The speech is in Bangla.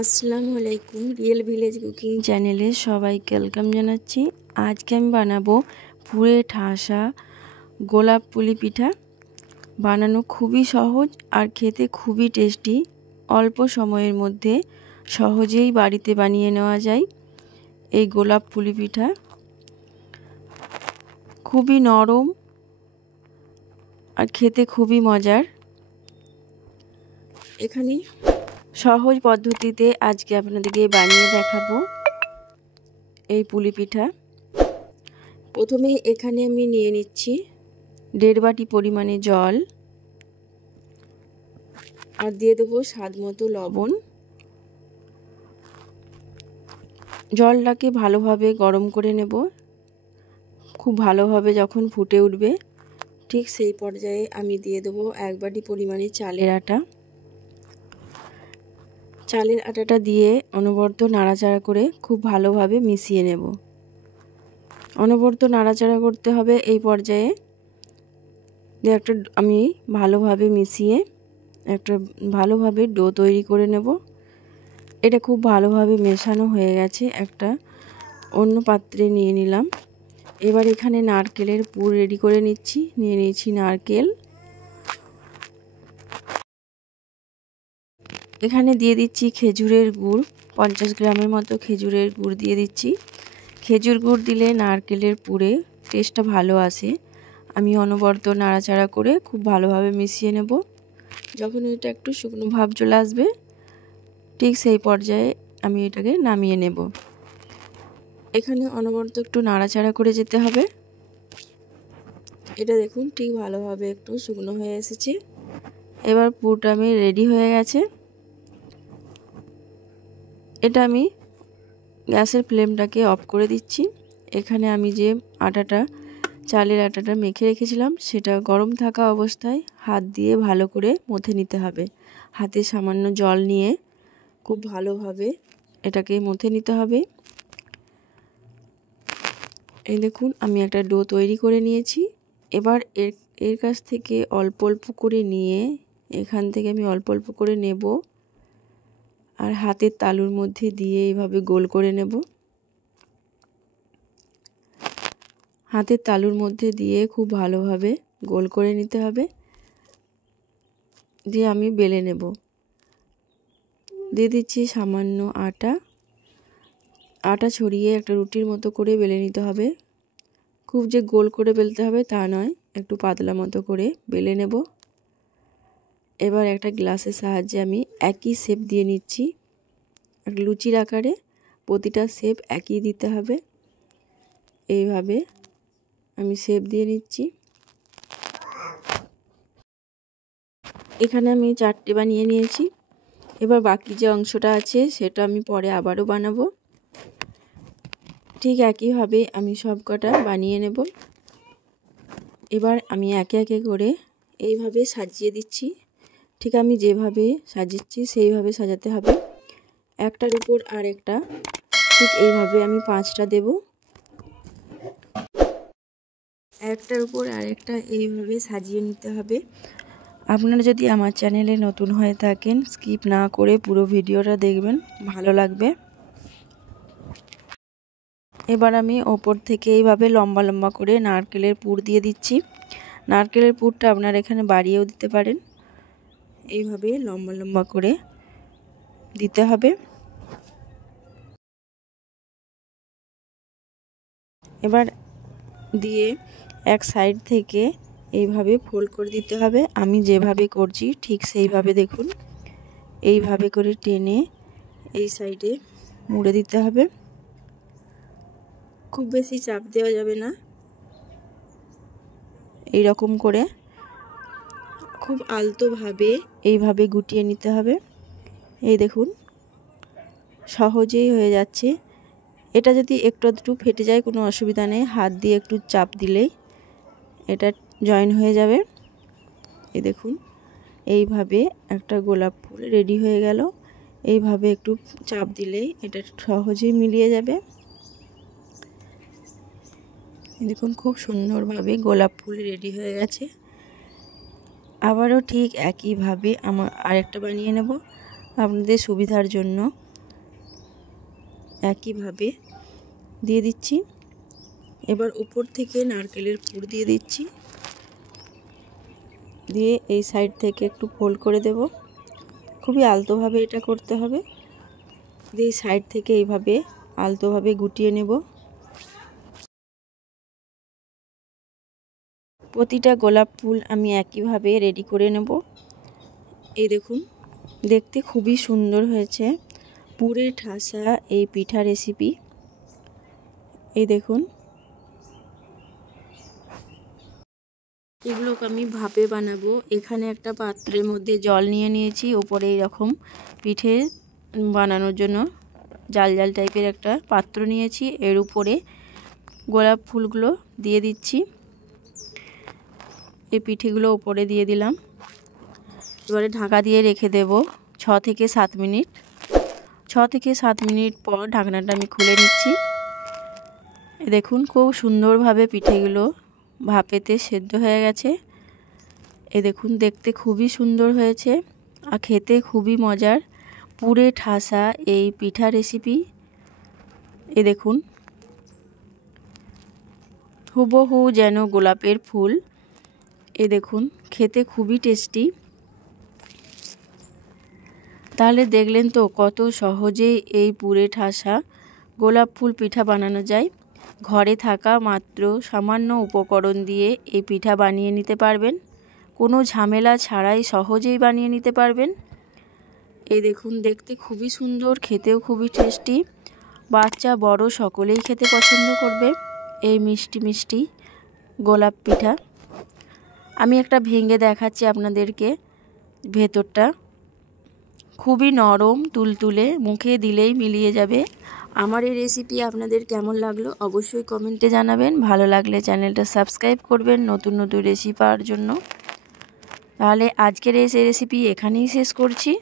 আসসালামু আলাইকুম। রিয়েল ভিলেজ কুকিং চ্যানেলে সবাইকে ওয়েলকাম জানাচ্ছি। আজকে আমি বানাবো পুরে ঠাসা গোলাপ পুলি পিঠা। বানানো খুবই সহজ আর খেতে খুবই টেস্টি। অল্প সময়ের মধ্যে সহজেই বাড়িতে বানিয়ে নেওয়া যায় এই গোলাপ পুলি পিঠা। খুবই নরম আর খেতে খুবই মজার। এখানে সহজ পদ্ধতিতে আজকে আপনাদেরকে বানিয়ে দেখাবো এই পুলি পিঠা। প্রথমে এখানে আমি নিয়ে নিচ্ছি 1.5 বাটি পরিমাণে জল আর দিয়ে দেবো স্বাদ মতো লবণ। জলটাকে ভালোভাবে গরম করে নেব। খুব ভালোভাবে যখন ফুটে উঠবে ঠিক সেই পর্যায়ে আমি দিয়ে দেবো 1 বাটি পরিমাণে চালের আটা। চালের আটাটা দিয়ে অনবরত নাড়াচাড়া করে খুব ভালোভাবে মিশিয়ে নেব। অনবরত নাড়াচাড়া করতে হবে। এই পর্যায়ে একটা আমি ভালোভাবে মিশিয়ে একটা ভালোভাবে ডো তৈরি করে নেব। এটা খুব ভালোভাবে মেশানো হয়ে গেছে। একটা অন্য পাত্রে নিয়ে নিলাম। এবার এখানে নারকেলের পুর রেডি করে নিচ্ছি। নিয়ে নিয়েছি নারকেল। এখানে দিয়ে দিচ্ছি খেজুরের গুড়। 50 গ্রামের মতো খেজুরের গুড় দিয়ে দিচ্ছি। খেজুর গুড় দিলে নারকেলের পুরে টেস্টটা ভালো আসে। আমি অনবরত নাড়াচাড়া করে খুব ভালোভাবে মিশিয়ে নেব। যখন এটা একটু শুকনো ভাব চলে আসবে ঠিক সেই পর্যায়ে আমি এটাকে নামিয়ে নেব। এখানে অনবরত একটু নাড়াচাড়া করে যেতে হবে। এটা দেখুন ঠিক ভালোভাবে একটু শুকনো হয়ে এসেছে। এবার পুরটা আমি রেডি হয়ে গেছে। এটা আমি গ্যাসের ফ্লেমটাকে অফ করে দিচ্ছি। এখানে আমি যে চালের আটাটা মেখে রেখেছিলাম সেটা গরম থাকা অবস্থায় হাত দিয়ে ভালো করে মথে নিতে হবে। হাতে সামান্য জল নিয়ে খুব ভালোভাবে এটাকে মথে নিতে হবে। এই দেখুন আমি একটা ডো তৈরি করে নিয়েছি। এবার এর কাছ থেকে অল্প অল্প করে নিয়ে এখান থেকে আমি অল্প অল্প করে নেব আর হাতের তালুর মধ্যে দিয়ে এইভাবে গোল করে নেব। হাতের তালুর মধ্যে দিয়ে খুব ভালোভাবে গোল করে নিতে হবে। দিয়ে আমি বেলে নেব। দিয়ে দিচ্ছি সামান্য আটা ছড়িয়ে একটা রুটির মতো করে বেলে নিতে হবে। খুব যে গোল করে বেলতে হবে তা নয়, একটু পাতলা মতো করে বেলে নেব। এবার একটা গ্লাসের সাহায্যে আমি একই শেপ দিয়ে নিচ্ছি। একটা লুচির আকারে প্রতিটা শেপ একই দিতে হবে। এইভাবে আমি শেপ দিয়ে নিচ্ছি। এখানে আমি 4টে বানিয়ে নিয়েছি। এবার বাকি যে অংশটা আছে সেটা আমি পরে আবারও বানাবো। ঠিক একইভাবে আমি সব কটা বানিয়ে নেব। এবার আমি একে একে করে এইভাবে সাজিয়ে দিচ্ছি। ঠিক আমি যেভাবে সাজিয়েছি সেইভাবে সাজাতে হবে। একটার উপর আরেকটা ঠিক এইভাবে আমি 5টা দেব। একটার উপর আরেকটা এইভাবে সাজিয়ে নিতে হবে। আপনারা যদি আমার চ্যানেলে নতুন হয়ে থাকেন স্কিপ না করে পুরো ভিডিওটা দেখবেন, ভালো লাগবে। এবার আমি ওপর থেকে এইভাবে লম্বা লম্বা করে নারকেলের পুর দিয়ে দিচ্ছি। নারকেলের পুরটা আপনারা এখানে বাড়িয়েও দিতে পারেন। এইভাবে লম্বা লম্বা করে দিতে হবে। এবার দিয়ে এক সাইড থেকে এইভাবে ফোল্ড করে দিতে হবে। আমি যেভাবে করছি ঠিক সেইভাবে দেখুন। এইভাবে করে টেনে এই সাইডে মুড়ে দিতে হবে। খুব বেশি চাপ দেওয়া যাবে না। এই রকম করে খুব আলতোভাবে এইভাবে গুটিয়ে নিতে হবে। এই দেখুন সহজেই হয়ে যাচ্ছে। এটা যদি একটু একটু ফেটে যায় কোনো অসুবিধা নেই, হাত দিয়ে একটু চাপ দিলেই এটা জয়েন হয়ে যাবে। এই দেখুন এইভাবে একটা গোলাপ ফুল রেডি হয়ে গেল। এইভাবে একটু চাপ দিলেই এটা সহজেই মিলিয়ে যাবে। দেখুন খুব সুন্দরভাবে গোলাপ ফুল রেডি হয়ে গেছে। আবারও ঠিক একইভাবে আমার আরেকটা বানিয়ে নেব আপনাদের সুবিধার জন্য। একইভাবে দিয়ে দিচ্ছি। এবার উপর থেকে নারকেলের পুর দিয়ে দিচ্ছি, দিয়ে এই সাইড থেকে একটু ফোল্ড করে দেব। খুবই আলতোভাবে এটা করতে হবে। দিয়ে এই সাইড থেকে এইভাবে আলতোভাবে গুটিয়ে নেব। প্রতিটা গোলাপ ফুল আমি একইভাবে রেডি করে নেব। এই দেখুন, দেখতে খুবই সুন্দর হয়েছে পুরে ঠাসা এই পিঠা রেসিপি। এই দেখুন, এগুলোকে আমি ভাপে বানাবো। এখানে একটা পাত্রের মধ্যে জল নিয়ে নিয়েছি, ওপরে এরকম পিঠে বানানোর জন্য জাল জাল টাইপের একটা পাত্র নিয়েছি। এর উপরে গোলাপ ফুলগুলো দিয়ে দিচ্ছি। এই পিঠেগুলো উপরে দিয়ে দিলাম। এবারে ঢাকা দিয়ে রেখে দেব 6 থেকে 7 মিনিট। 6 থেকে 7 মিনিট পর ঢাকনাটা আমি খুলে নিচ্ছি। দেখুন, খুব সুন্দরভাবে পিঠেগুলো ভাপেতে সেদ্ধ হয়ে গেছে। এ দেখুন, দেখতে খুবই সুন্দর হয়েছে আর খেতে খুবই মজার পুরে ঠাসা এই পিঠা রেসিপি। এ দেখুন, হুবহু যেন গোলাপের ফুল। এ দেখুন, খেতে খুবই টেস্টি। তাহলে দেখলেন তো কত সহজেই এই পুরে ঠাসা গোলাপ ফুল পিঠা বানানো যায়। ঘরে থাকা মাত্র সামান্য উপকরণ দিয়ে এই পিঠা বানিয়ে নিতে পারবেন। কোনো ঝামেলা ছাড়াই সহজেই বানিয়ে নিতে পারবেন। এই দেখুন, দেখতে খুবই সুন্দর, খেতেও খুবই টেস্টি। বাচ্চা বড় সকলেই খেতে পছন্দ করবে এই মিষ্টি মিষ্টি গোলাপ পিঠা। আমি একটা ভেঙে দেখাচ্ছি আপনাদেরকে। ভেতরটা খুবই নরম তুলতুলে, মুখে দিলেই মিলিয়ে যাবে। আমার এই রেসিপি আপনাদের কেমন লাগলো অবশ্যই কমেন্টে জানাবেন। ভালো লাগলে চ্যানেলটা সাবস্ক্রাইব করবেন নতুন নতুন রেসিপি পাওয়ার জন্য। তাহলে আজকের এই রেসিপি এখানেই শেষ করছি।